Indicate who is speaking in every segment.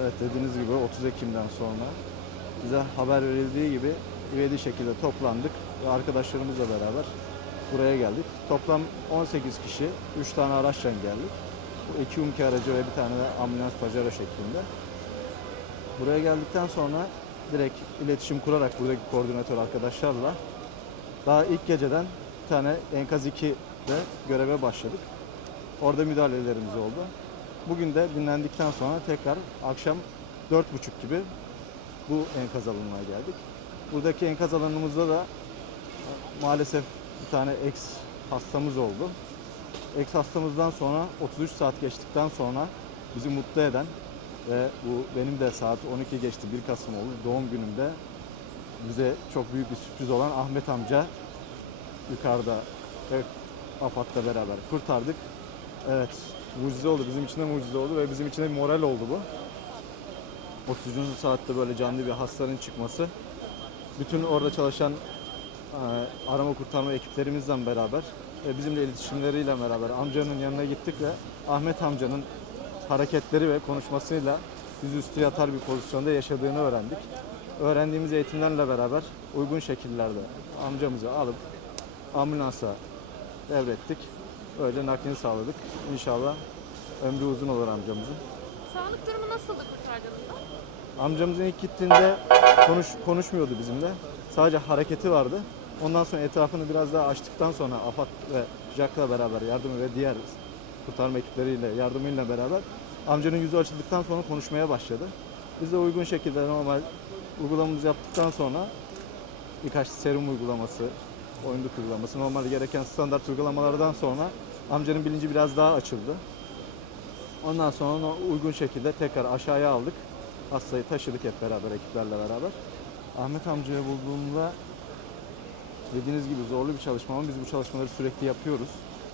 Speaker 1: Evet dediğiniz gibi 30 Ekim'den sonra bize haber verildiği gibi ivedi şekilde toplandık ve arkadaşlarımızla beraber buraya geldik. Toplam 18 kişi, 3 tane araçla geldik. Bu iki UMKE aracı ve bir tane de ambulans pajero şeklinde. Buraya geldikten sonra direkt iletişim kurarak buradaki koordinatör arkadaşlarla daha ilk geceden bir tane enkaz 2'de göreve başladık. Orada müdahalelerimiz oldu. Bugün de dinlendikten sonra tekrar akşam 4.30 gibi bu enkaz alanına geldik. Buradaki enkaz alanımızda da maalesef bir tane ex hastamız oldu. Ex hastamızdan sonra 33 saat geçtikten sonra bizi mutlu eden ve bu benim de saat 12 geçti 1 Kasım oldu doğum günümde bize çok büyük bir sürpriz olan Ahmet amca yukarıda ve AFAD'la beraber kurtardık. Evet, mucize oldu. Bizim için de mucize oldu ve bizim için de bir moral oldu bu. 30. saatte böyle canlı bir hastanın çıkması. Bütün orada çalışan e, arama kurtarma ekiplerimizle beraber ve bizimle iletişimleriyle beraber amcanın yanına gittik ve Ahmet amcanın hareketleri ve konuşmasıyla yüzüstü yatar bir pozisyonda yaşadığını öğrendik. Öğrendiğimiz eğitimlerle beraber uygun şekillerde amcamızı alıp ambulansa devrettik. Öyle naklini sağladık. İnşallah ömrü uzun olur amcamızın.
Speaker 2: Sağlık durumu nasıldı kurtardığınızda?
Speaker 1: Amcamızın ilk gittiğinde konuş, konuşmuyordu bizimle. Sadece hareketi vardı. Ondan sonra etrafını biraz daha açtıktan sonra AFAD ve JAK'la beraber yardımı ve diğer kurtarma ekipleriyle yardımıyla beraber amcanın yüzü açıldıktan sonra konuşmaya başladı. Biz de uygun şekilde normal uygulamamızı yaptıktan sonra birkaç serum uygulaması, oyunduk uygulaması, normal gereken standart uygulamalardan sonra amcanın bilinci biraz daha açıldı. Ondan sonra uygun şekilde tekrar aşağıya aldık. Hastayı taşıdık hep beraber ekiplerle beraber. Ahmet amcayı bulduğumda dediğiniz gibi zorlu bir çalışma ama biz bu çalışmaları sürekli yapıyoruz.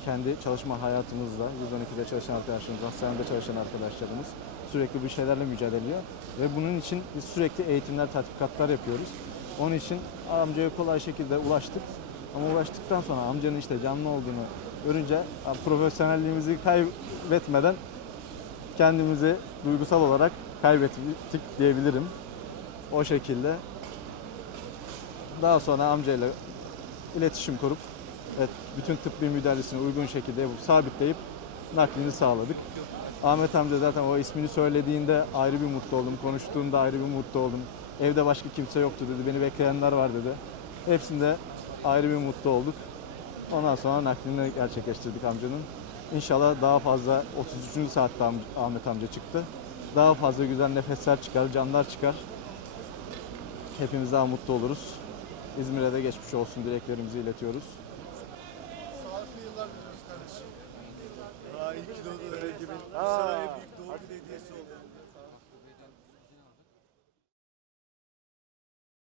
Speaker 1: Kendi çalışma hayatımızda, 112'de çalışan arkadaşlarımız, hastanede çalışan arkadaşlarımız sürekli bir şeylerle mücadele ediyor. Ve bunun için biz sürekli eğitimler, tatbikatlar yapıyoruz. Onun için amcaya kolay şekilde ulaştık. Ama ulaştıktan sonra amcanın işte canlı olduğunu görünce profesyonelliğimizi kaybetmeden kendimizi duygusal olarak kaybettik diyebilirim. O şekilde. Daha sonra amcayla iletişim kurup evet, bütün tıbbi müdahalesini uygun şekilde yapıp sabitleyip naklini sağladık. Ahmet amca zaten o ismini söylediğinde ayrı bir mutlu oldum. Konuştuğunda ayrı bir mutlu oldum. Evde başka kimse yoktu dedi. Beni bekleyenler var dedi. Hepsinde ayrı bir mutlu olduk. Ondan sonra naklini gerçekleştirdik amcanın. İnşallah daha fazla 33. saatte Ahmet amca çıktı. Daha fazla güzel nefesler çıkar, canlar çıkar. Hepimiz daha mutlu oluruz. İzmir'e de geçmiş olsun dileklerimizi iletiyoruz.
Speaker 3: Sağlıklı yıllar diliyoruz kardeşim. Daha iyi ki doğdun. Sana hep